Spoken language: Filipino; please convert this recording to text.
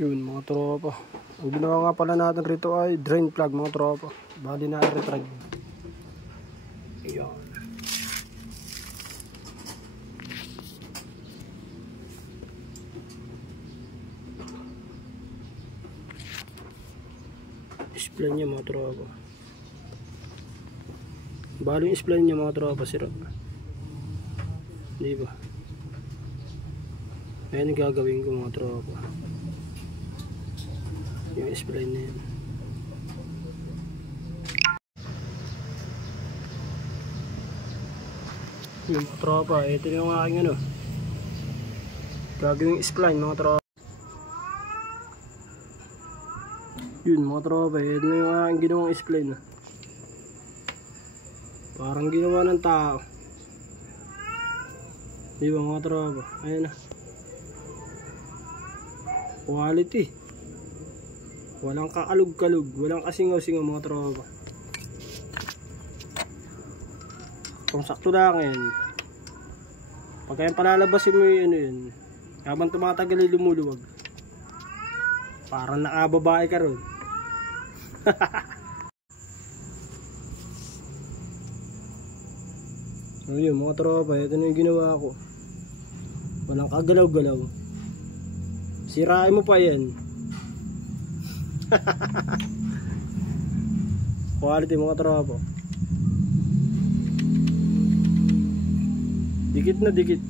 Yun mga tropa. Ang ginawa nga pala natin rito ay drain plug mga tropa. Bali na i-retrag. Ayan. Spline niya mga tropa. Bali yung spline niya mga tropa sira. Di ba? Ayan ang gagawin ko mga tropa. Yung spline na yan. Yung mga tropa, ito yung aking ano. Gagawin spline mga tropa. Yun mga tropa, ito yung aking ginawang spline. Parang ginawa ng tao. Di ba mga tropa? Ayan na. Quality. Walang kakalug-kalug. Walang kasingaw-singaw mga tropa. Kung sakto lang yan. Pagka yung palalabasin mo yung ano yun. Habang tumatagal yung lumuluwag. Parang nakababae ka ron. So yun mga tropa, ito na yung ginawa ko. Walang kagalaw-galaw. Sirain mo pa yan. Quality mga tropa. Dikit na dikit.